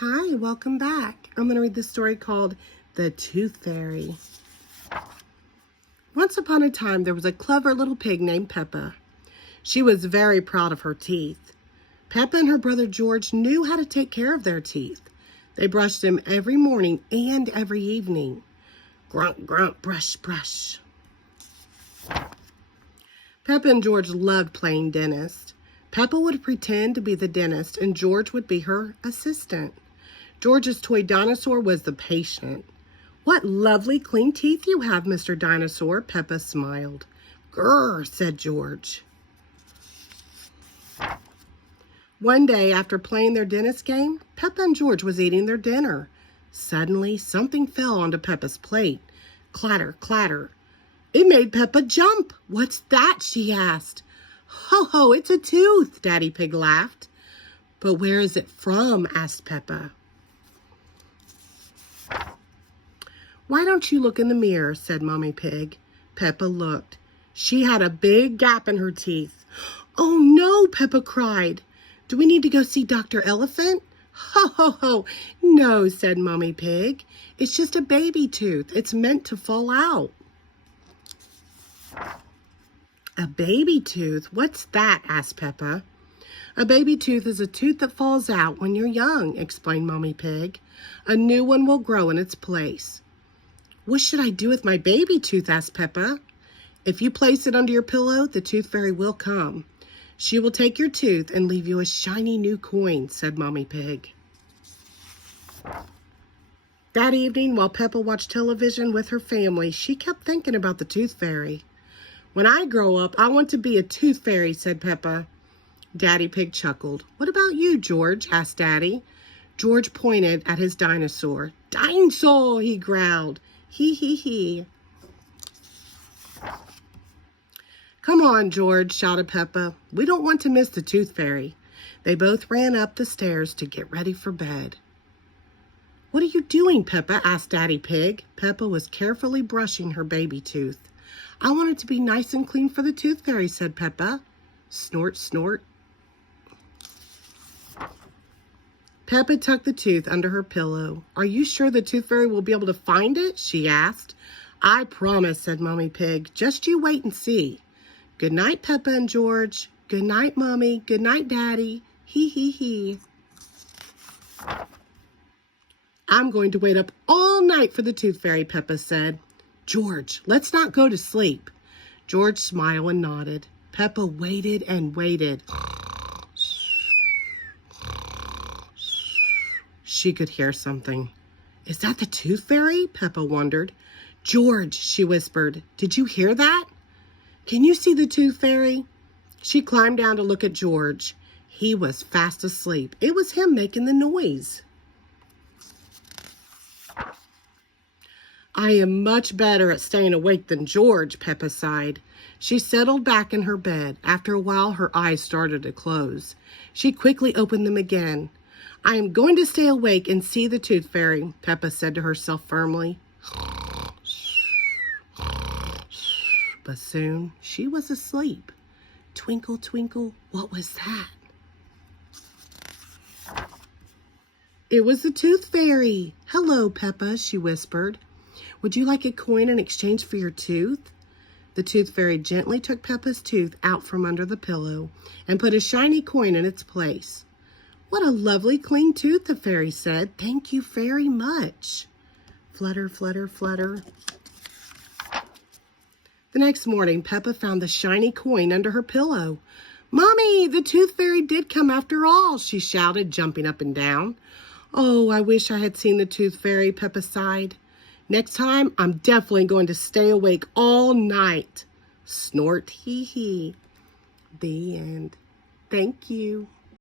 Hi, welcome back. I'm going to read this story called The Tooth Fairy. Once upon a time, there was a clever little pig named Peppa. She was very proud of her teeth. Peppa and her brother George knew how to take care of their teeth. They brushed them every morning and every evening. Grunt, grunt, brush, brush. Peppa and George loved playing dentist. Peppa would pretend to be the dentist and George would be her assistant. George's toy dinosaur was the patient. "What lovely clean teeth you have, Mr. Dinosaur," Peppa smiled. "Grrr," said George. One day, after playing their dentist game, Peppa and George was eating their dinner. Suddenly, something fell onto Peppa's plate. Clatter, clatter. It made Peppa jump. "What's that?" she asked. "Ho, ho, it's a tooth," Daddy Pig laughed. "But where is it from?" asked Peppa. "Why don't you look in the mirror?" said Mommy Pig. Peppa looked. She had a big gap in her teeth. "Oh no," Peppa cried. "Do we need to go see Dr. Elephant?" "Ho, ho, ho. No," said Mommy Pig. "It's just a baby tooth. It's meant to fall out." "A baby tooth? What's that?" asked Peppa. "A baby tooth is a tooth that falls out when you're young," explained Mommy Pig. "A new one will grow in its place." "What should I do with my baby tooth?" asked Peppa. "If you place it under your pillow, the tooth fairy will come. She will take your tooth and leave you a shiny new coin," said Mommy Pig. That evening, while Peppa watched television with her family, she kept thinking about the tooth fairy. "When I grow up, I want to be a tooth fairy," said Peppa. Daddy Pig chuckled. "What about you, George?" asked Daddy. George pointed at his dinosaur. "Dinosaur," he growled. "Hee hee hee." "Come on, George," shouted Peppa. "We don't want to miss the tooth fairy." They both ran up the stairs to get ready for bed. "What are you doing, Peppa?" asked Daddy Pig. Peppa was carefully brushing her baby tooth. "I want it to be nice and clean for the tooth fairy," said Peppa. Snort, snort. Peppa tucked the tooth under her pillow. "Are you sure the tooth fairy will be able to find it?" she asked. "I promise," said Mommy Pig. "Just you wait and see." "Good night, Peppa and George." "Good night, Mommy." "Good night, Daddy." Hee hee hee. "I'm going to wait up all night for the tooth fairy," Peppa said. "George, let's not go to sleep." George smiled and nodded. Peppa waited and waited. She could hear something. "Is that the tooth fairy?" Peppa wondered. "George," she whispered, "did you hear that? Can you see the tooth fairy?" She climbed down to look at George. He was fast asleep. It was him making the noise. "I am much better at staying awake than George," Peppa sighed. She settled back in her bed. After a while, her eyes started to close. She quickly opened them again. "I am going to stay awake and see the tooth fairy," Peppa said to herself firmly. But soon she was asleep. Twinkle, twinkle, what was that? It was the tooth fairy. "Hello, Peppa," she whispered. "Would you like a coin in exchange for your tooth?" The tooth fairy gently took Peppa's tooth out from under the pillow and put a shiny coin in its place. "What a lovely clean tooth," the fairy said. "Thank you very much." Flutter, flutter, flutter. The next morning, Peppa found the shiny coin under her pillow. "Mommy, the tooth fairy did come after all," she shouted, jumping up and down. "Oh, I wish I had seen the tooth fairy," Peppa sighed. "Next time, I'm definitely going to stay awake all night." Snort, hee hee. The end. Thank you.